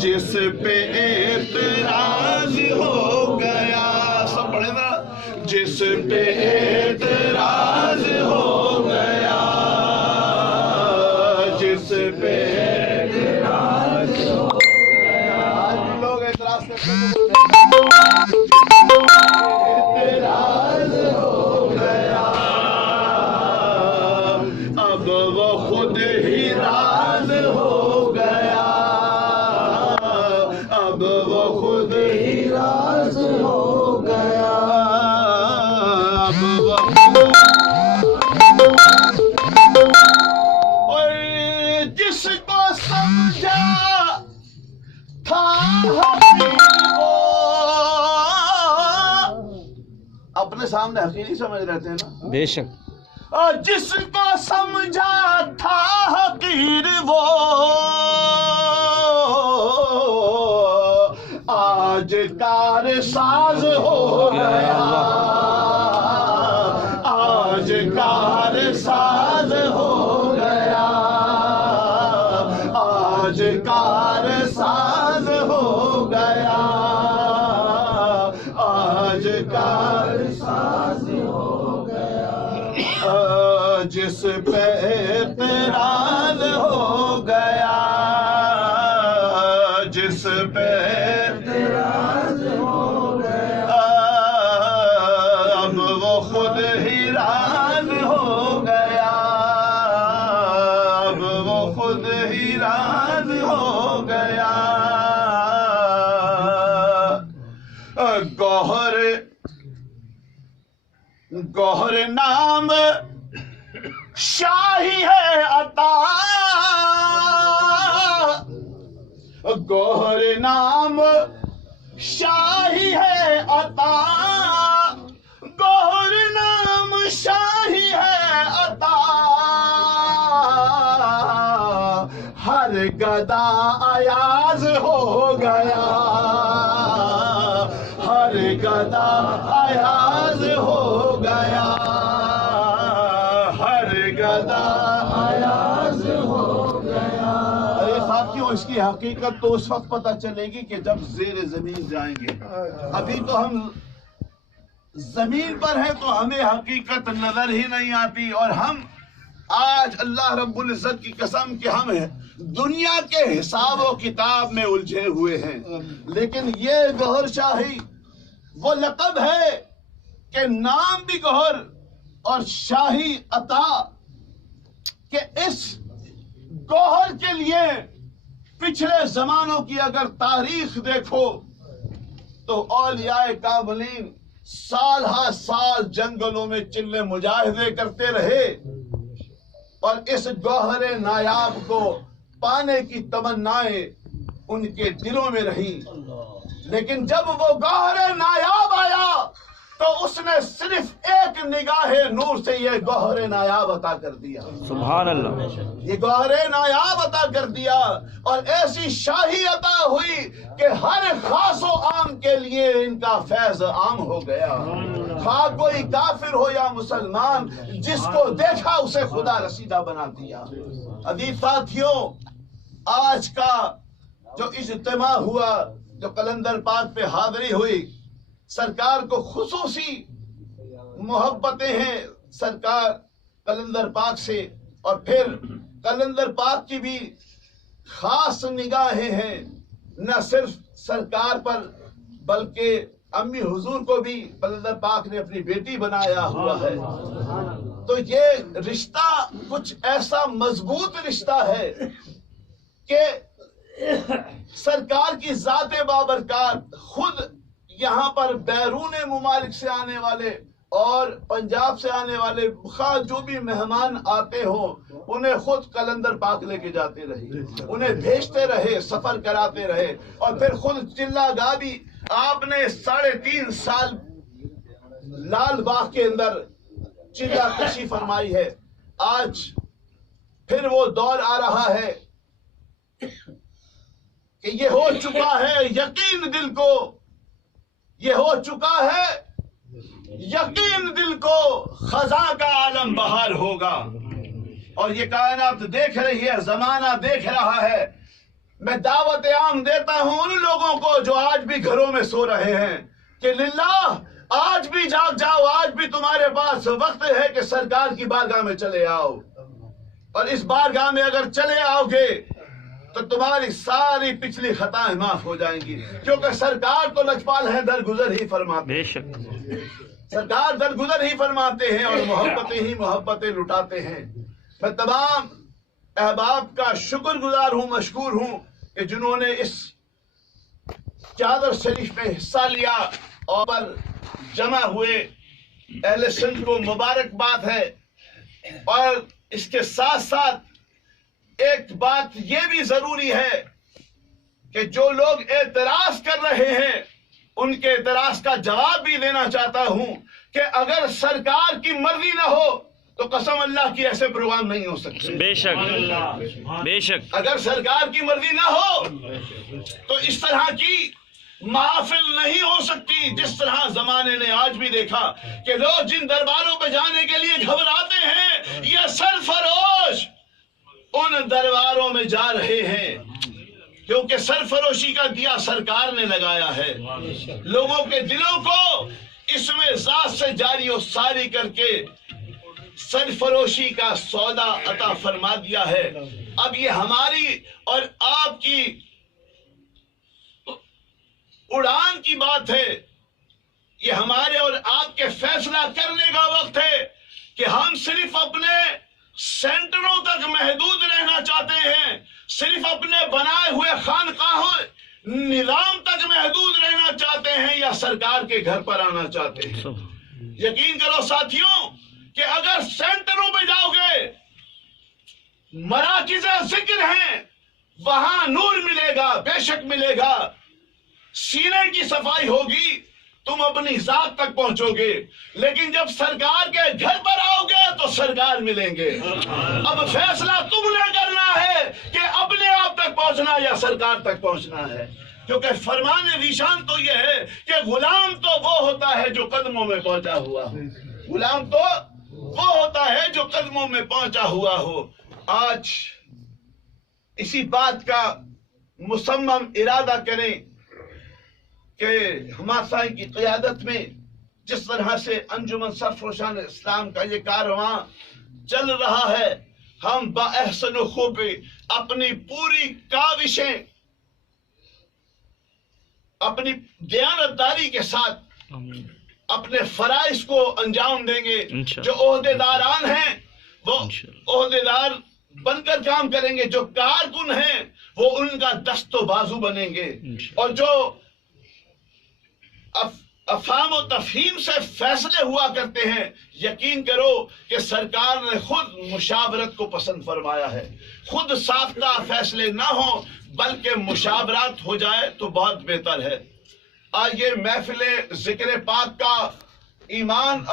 جس پہ اعتراض ہو گیا، سب پڑھے نا، جس پہ اعتراض ہو گیا، جس پہ اعتراض ہو گیا. آج بھی لوگ اعتراض کرتے ہیں، اعتراض ہو گیا، اب وہ خود ہی راز ہو گیا، اب وہ خود ہی راز ہو گیا، اب وہ اور جس کو سمجھا تھا وہ اپنے سامنے حقیقی سمجھ رہے تھے نا، بے شک. اور جس کو سمجھا تھا حقیر وہ آج کار ساز ہو گیا، آج کار ساز ہو گیا، آج کار ساز ہو گیا، آج کار ساز ہو گیا. جس پہ اعتراض ہو گیا، جس پہ اعتراض ہو گیا، اب وہ خود ہی راز ہو گیا، اب وہ خود ہی راز ہو گیا. گوہر نام شاہی ہے عطا، گوہر نام شاہی ہے عطا، گوہر نام شاہی ہے عطا، ہر گدا ایاز ہو گیا، ہر گدا ایاز ہو گیا، ہر گدا ایاز ہو گیا. ارے ساتھیوں، اس کی حقیقت تو اس وقت پتہ چلے گی کہ جب زیر زمین جائیں گے. ابھی تو ہم زمین پر ہیں تو ہمیں حقیقت نظر ہی نہیں آتی، اور ہم آج اللہ رب العزت کی قسم کہ ہم ہیں دنیا کے حساب و کتاب میں الجھے ہوئے ہیں. لیکن یہ گوہر شاہی وہ لقب ہے کہ نام بھی گوہر اور شاہی عطا، کہ اس گوہر کے لیے پچھلے زمانوں کی اگر تاریخ دیکھو تو اولیاء کاملین سال ہا سال جنگلوں میں چلے مجاہدے کرتے رہے اور اس گوہر نایاب کو پانے کی تمنائیں ان کے دلوں میں رہی. لیکن جب وہ گوہر نایاب آیا تو اس نے صرف ایک نگاہ نور سے یہ گوہر نایاب عطا کر دیا. سبحان اللہ. یہ گوہر نایاب عطا کر دیا اور ایسی شاہی عطا ہوئی کہ ہر خاص و عام کے لیے ان کا فیض عام ہو گیا. خواہ کوئی کافر ہو یا مسلمان، جس کو دیکھا اسے خدا رسیدہ بنا دیا. عزیز ساتھیوں، آج کا جو اجتماع ہوا، جو قلندر پاک پہ حاضری ہوئی، سرکار کو خصوصی محبتیں ہیں سرکار قلندر پاک سے، اور پھر قلندر پاک کی بھی خاص نگاہیں ہیں نہ صرف سرکار پر بلکہ امی حضور کو بھی قلندر پاک نے اپنی بیٹی بنایا ہوا ہے. تو یہ رشتہ کچھ ایسا مضبوط رشتہ ہے کہ سرکار کی ذات بابرکات خود یہاں پر بیرون ممالک سے آنے والے اور پنجاب سے آنے والے خواہ جو بھی مہمان آتے ہوں انہیں خود قلندر پاک لے کے جاتے رہے، انہیں بھیجتے رہے، سفر کراتے رہے، اور پھر خود چلا گا بھی آپ نے 3.5 سال لال باغ کے اندر چلا کشی فرمائی ہے. آج پھر وہ دور آ رہا ہے کہ یہ ہو چکا ہے یقین دل کو، یہ ہو چکا ہے یقین دل کو، خزاں کا عالم بہار ہوگا. اور یہ کائنات دیکھ رہی ہے، زمانہ دیکھ رہا ہے میں دعوت عام دیتا ہوں ان لوگوں کو جو آج بھی گھروں میں سو رہے ہیں کہ للہ آج بھی جاگ جاؤ، آج بھی تمہارے پاس وقت ہے کہ سرکار کی بارگاہ میں چلے آؤ، اور اس بارگاہ میں اگر چلے آؤ گے تو تمہاری ساری پچھلی خطائیں معاف ہو جائیں گی، کیونکہ سرکار تو لجپال ہے، درگزر ہی فرماتے بے شک سرکار درگزر ہی فرماتے ہیں اور محبتیں ہی محبتیں لٹاتے ہیں۔ میں تمام احباب کا شکر گزار ہوں، مشکور ہوں کہ جنہوں نے اس چادر شریف میں حصہ لیا اور جمع ہوئے اہل سندھ کو مبارکباد ہے۔ اور اس کے ساتھ ساتھ ایک بات یہ بھی ضروری ہے کہ جو لوگ اعتراض کر رہے ہیں ان کے اعتراض کا جواب بھی دینا چاہتا ہوں کہ اگر سرکار کی مرضی نہ ہو تو قسم اللہ کی ایسے پروگرام نہیں ہو سکتے۔ بے شک بے شک اگر سرکار کی مرضی نہ ہو تو اس طرح کی محافل نہیں ہو سکتی، جس طرح زمانے نے آج بھی دیکھا کہ لوگ جن درباروں پہ جانے کے لیے گھبراتے ہیں یہ سرفروش ان درباروں میں جا رہے ہیں، کیونکہ سرفروشی کا دیا سرکار نے لگایا ہے، لوگوں کے دلوں کو اس میں ذات سے جاری و ساری کر کے سرفروشی کا سودا عطا فرما دیا ہے۔ اب یہ ہماری اور آپ کی اڑان کی بات ہے، یہ ہمارے اور آپ کے فیصلہ کرنے کا وقت ہے کہ ہم صرف اپنے سینٹروں تک محدود رہنا چاہتے ہیں، صرف اپنے بنائے ہوئے خانقاہوں نظام تک محدود رہنا چاہتے ہیں، یا سرکار کے گھر پر آنا چاہتے ہیں۔ یقین کرو ساتھیوں کہ اگر سینٹروں پہ جاؤ گے، مراکز ذکر ہیں، وہاں نور ملے گا، بے شک ملے گا، سینے کی صفائی ہوگی، تم اپنی ذات تک پہنچو گے، لیکن جب سرکار کے گھر پر آؤ گے تو سرکار ملیں گے۔ اب فیصلہ تم نے کرنا ہے کہ اپنے آپ تک پہنچنا یا سرکار تک پہنچنا ہے، کیونکہ فرمان ذیشان تو یہ ہے کہ غلام تو وہ ہوتا ہے جو قدموں میں پہنچا ہوا ہو، غلام تو وہ ہوتا ہے جو قدموں میں پہنچا ہوا ہو۔ آج اسی بات کا مصمم ارادہ کریں کہ ہماسائیں کی قیادت میں جس طرح سے انجمن سرفروشان اسلام کا یہ کارواں چل رہا ہے، ہم باحسن و خوبی اپنی پوری کاوشیں اپنی دیانتداری کے ساتھ اپنے فرائض کو انجام دیں گے۔ جو عہدے داران ہیں وہ عہدے دار بن کر کام کریں گے، جو کارکن ہیں وہ ان کا دست و بازو بنیں گے، اور جو افہام و تفہیم سے فیصلے ہوا کرتے ہیں، یقین کرو کہ سرکار نے خود مشاورت کو پسند فرمایا ہے۔ خود ساختہ فیصلے نہ ہوں بلکہ مشاورات ہو جائے تو بہت بہتر ہے۔ آج یہ محفل ذکر پاک کا ایمان